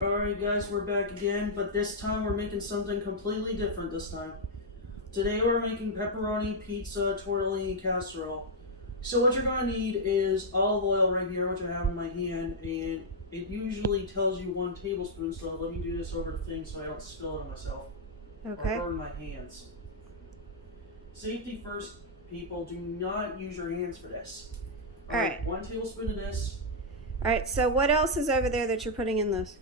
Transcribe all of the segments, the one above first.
Alright guys, we're back again, but this time we're making something completely different this time. Today we're making pepperoni pizza tortellini casserole. So what you're going to need is olive oil right here, which I have in my hand, and it usually tells you 1 tablespoon, so let me do this over the thing so I don't spill it on myself. Okay. Or burn my hands. Safety first, people, do not use your hands for this. Alright. 1 tablespoon of this. Alright, so what else is over there that you're putting in this?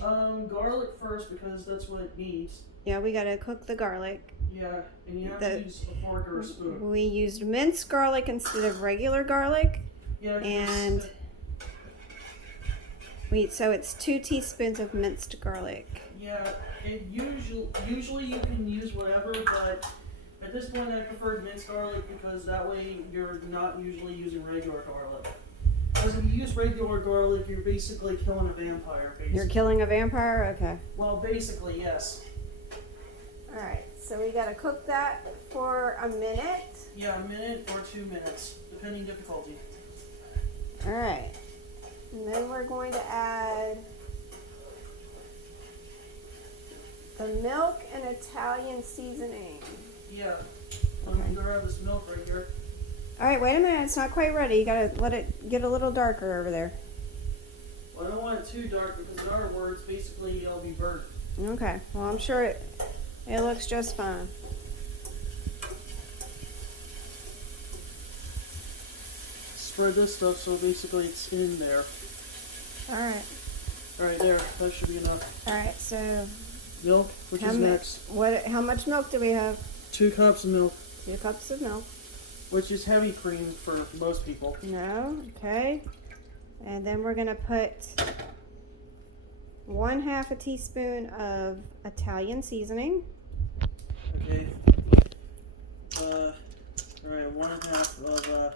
Garlic first because that's what it needs. Yeah, we gotta cook the garlic. Yeah, and you have to use a fork or a spoon. We used minced garlic instead of regular garlic. Yeah, and so it's 2 teaspoons of minced garlic. Yeah, usually you can use whatever, but at this point I preferred minced garlic because that way you're not usually using regular garlic. Because if you use regular garlic, you're basically killing a vampire. Basically. You're killing a vampire? Okay. Well, basically, yes. Alright, so we gotta cook that for a minute. Yeah, a minute or 2 minutes, depending difficulty. Alright. And then we're going to add the milk and Italian seasoning. Yeah. Let me grab this milk right here. Alright, wait a minute. It's not quite ready. You gotta let it get a little darker over there. Well, I don't want it too dark because in other words, basically it'll be burnt. Okay. Well, I'm sure it looks just fine. Spread this stuff so basically it's in there. Alright. Alright, there. That should be enough. Alright, so Milk, which is next. How much milk do we have? 2 cups of milk. 2 cups of milk. Which is heavy cream for most people. No, okay. And then we're gonna put 1/2 a teaspoon of Italian seasoning. Okay. Alright, 1/2 of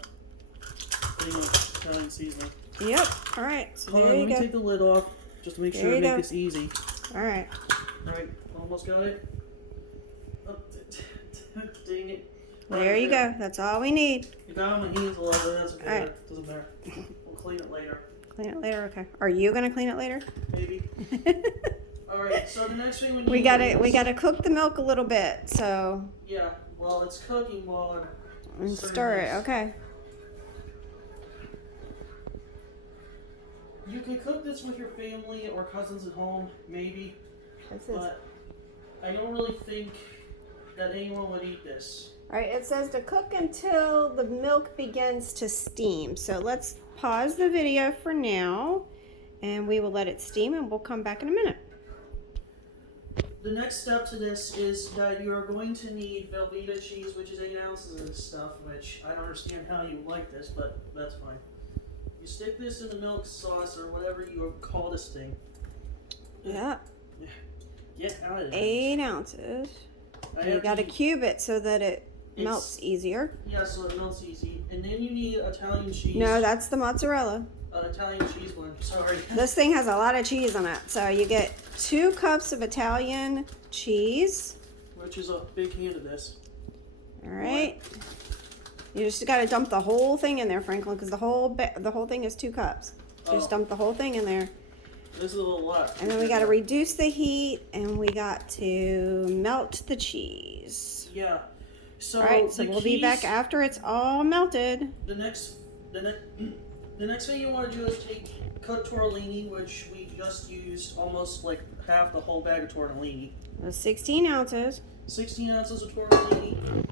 thing of Italian seasoning. Yep. Alright, so Hold on, there you let me go. take the lid off just to make There sure to you make go. this easy. Alright. Alright, almost got it. Oh, dang it. There you go. That's all we need. It got on my hands a little bit, that's okay. Alright. Doesn't matter. We'll clean it later. Clean it later, okay. Are you gonna clean it later? Maybe. Alright, so the next thing we need we gotta cook the milk a little bit, so Yeah, well it's cooking while I'm and stir it, okay. You could cook this with your family or cousins at home, maybe. But I don't really think that anyone would eat this. Alright, it says to cook until the milk begins to steam. So let's pause the video for now and we will let it steam and we'll come back in a minute. The next step to this is that you are going to need Velveeta cheese, which is 8 ounces of this stuff, which I don't understand how you like this, but that's fine. You stick this in the milk sauce or whatever you call this thing. Yeah. Get out of there. 8 ounces. You gotta cube it so that it melts easier. Yeah, so it melts easy. And then you need Italian cheese. No, that's the mozzarella. Italian cheese blend, sorry. This thing has a lot of cheese on it. So you get 2 cups of Italian cheese. Which is a big hand of this. Alright. You just gotta dump the whole thing in there, Franklin, because the whole thing is 2 cups. So just dump the whole thing in there. This is a little lot. And then we gotta reduce the heat, and we got to melt the cheese. Yeah. So Alright, so we'll be back after it's all melted. The next thing you want to do is take cut tortellini, which we just used almost like half the whole bag of tortellini. It was 16 ounces. 16 ounces of tortellini.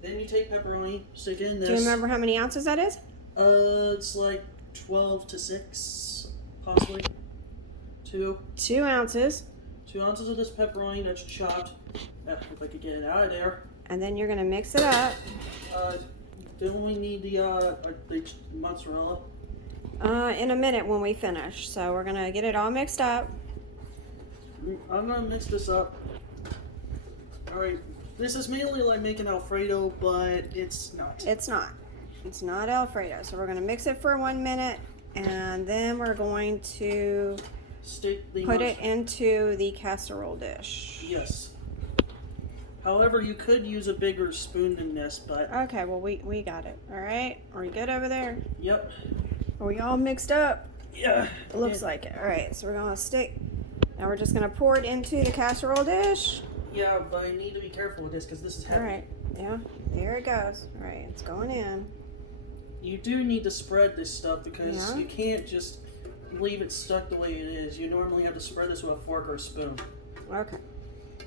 Then you take pepperoni, stick it in this. Do you remember how many ounces that is? It's like 12 to 6, possibly. 2 ounces. 2 ounces of this pepperoni that's chopped. If I could get it out of there. And then you're gonna mix it up. Then we need the mozzarella. In a minute when we finish. So we're gonna get it all mixed up. I'm gonna mix this up. Alright, this is mainly like making Alfredo, but it's not. It's not. It's not Alfredo. So we're gonna mix it for 1 minute, and then we're going to put it into the casserole dish. Yes. However, you could use a bigger spoon than this, but... Okay, well, we got it. All right? Are we good over there? Yep. Are we all mixed up? Yeah. It looks like it. All right, so we're going to stick Now we're just gonna pour it into the casserole dish. Yeah, but I need to be careful with this because this is heavy. All right, yeah, there it goes. All right, it's going in. You do need to spread this stuff because you can't just leave it stuck the way it is. You normally have to spread this with a fork or a spoon. Okay.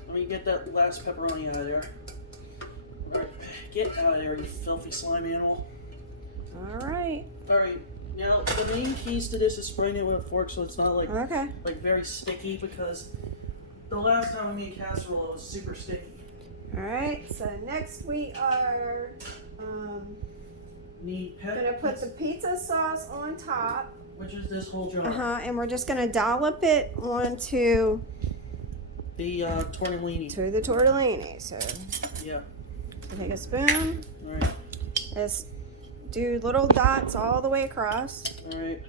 Let me get that last pepperoni out of there. All right, get out of there, you filthy slime animal. All right. All right. Now the main keys to this is spraying it with a fork so it's not like very sticky, because the last time we made casserole it was super sticky. All right. So next we are gonna put the pizza sauce on top, which is this whole jar. And we're just gonna dollop it onto the tortellini. To the tortellini. So yeah. Take a spoon. All right. Just do little dots all the way across. All right.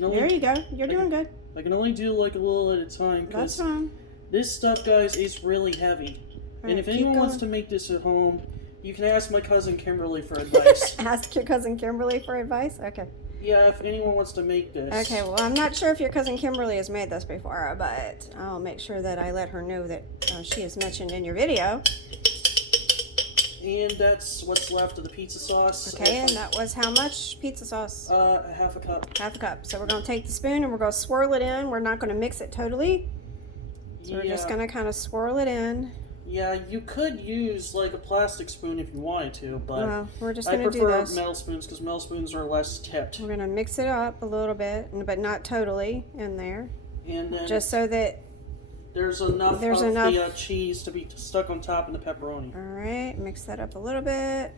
There you go. You're doing good. I can only do like a little at a time. That's fine. This stuff, guys, is really heavy. And if anyone wants to make this at home, you can ask my cousin Kimberly for advice. Ask your cousin Kimberly for advice? Okay. Yeah, if anyone wants to make this. Okay, well, I'm not sure if your cousin Kimberly has made this before, but I'll make sure that I let her know that she is mentioned in your video. And that's what's left of the pizza sauce. Okay, and that was how much pizza sauce? Half a cup. Half a cup. So we're going to take the spoon and we're going to swirl it in. We're not going to mix it totally. So we're just going to kind of swirl it in. Yeah, you could use like a plastic spoon if you wanted to, but we're just going to do this. I prefer metal spoons because metal spoons are less tipped. We're going to mix it up a little bit, but not totally in there. And then just so that there's enough of the cheese to be stuck on top of the pepperoni. All right, mix that up a little bit.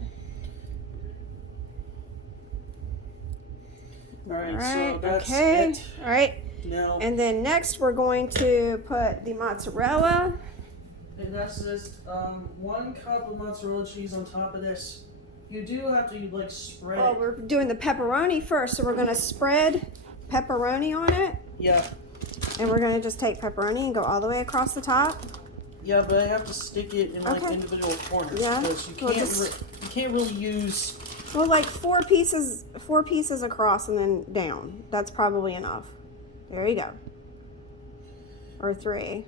All right, so that's it. All right. Now, and then next we're going to put the mozzarella. And that's just 1 cup of mozzarella cheese on top of this. You do have to like spread. Oh, we're doing the pepperoni first, so we're going to spread pepperoni on it. Yeah. And we're going to just take pepperoni and go all the way across the top. Yeah, but I have to stick it in like individual corners because you can't really use. Well, like 4 pieces across and then down. That's probably enough. There you go. Or 3.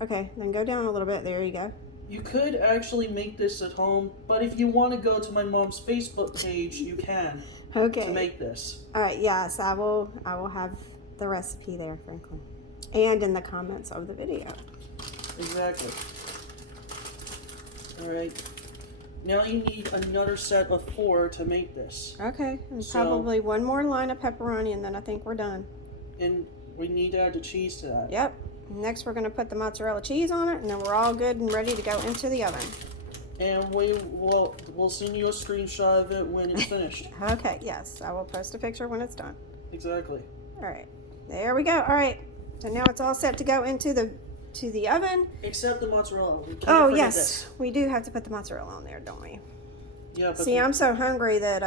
Okay, then go down a little bit. There you go. You could actually make this at home, but if you want to go to my mom's Facebook page, you can. Okay. To make this. All right. Yes, I will have the recipe there, frankly, and in the comments of the video. Exactly. All right. Now you need another set of 4 to make this. Okay, and probably 1 more line of pepperoni, and then I think we're done. And we need to add the cheese to that. Yep. Next, we're going to put the mozzarella cheese on it, and then we're all good and ready to go into the oven. And we'll send you a screenshot of it when it's finished. Okay, yes. I will post a picture when it's done. Exactly. All right. There we go. All right. So now it's all set to go into the oven. Except the mozzarella. Oh, yes. This. We do have to put the mozzarella on there, don't we? Yeah, but see, I'm so hungry that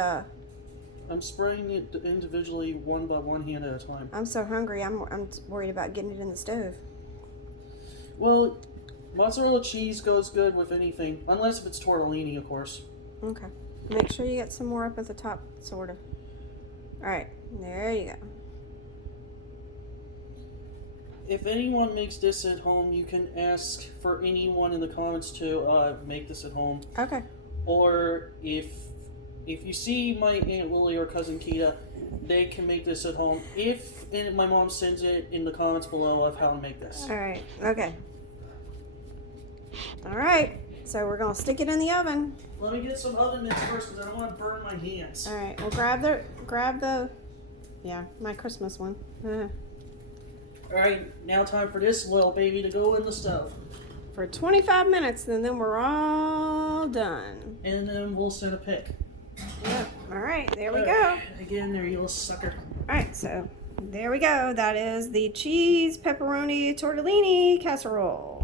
I'm spraying it individually one by one hand at a time. I'm so hungry. I'm worried about getting it in the stove. Well, mozzarella cheese goes good with anything, unless if it's tortellini, of course. Okay. Make sure you get some more up at the top, sort of. All right. There you go. If anyone makes this at home, you can ask for anyone in the comments to make this at home. Okay. Or if you see my Aunt Lily or Cousin Kita, they can make this at home. And my mom sends it in the comments below of how to make this. All right. Okay. All right. So we're going to stick it in the oven. Let me get some oven mitts first because I don't want to burn my hands. All right. Well, grab the, yeah, my Christmas one. All right. Now time for this little baby to go in the stove. For 25 minutes, and then we're all done. And then we'll set a pick. Yep. All right. There we go. Again, there you little sucker. All right. So there we go. That is the cheese pepperoni tortellini casserole.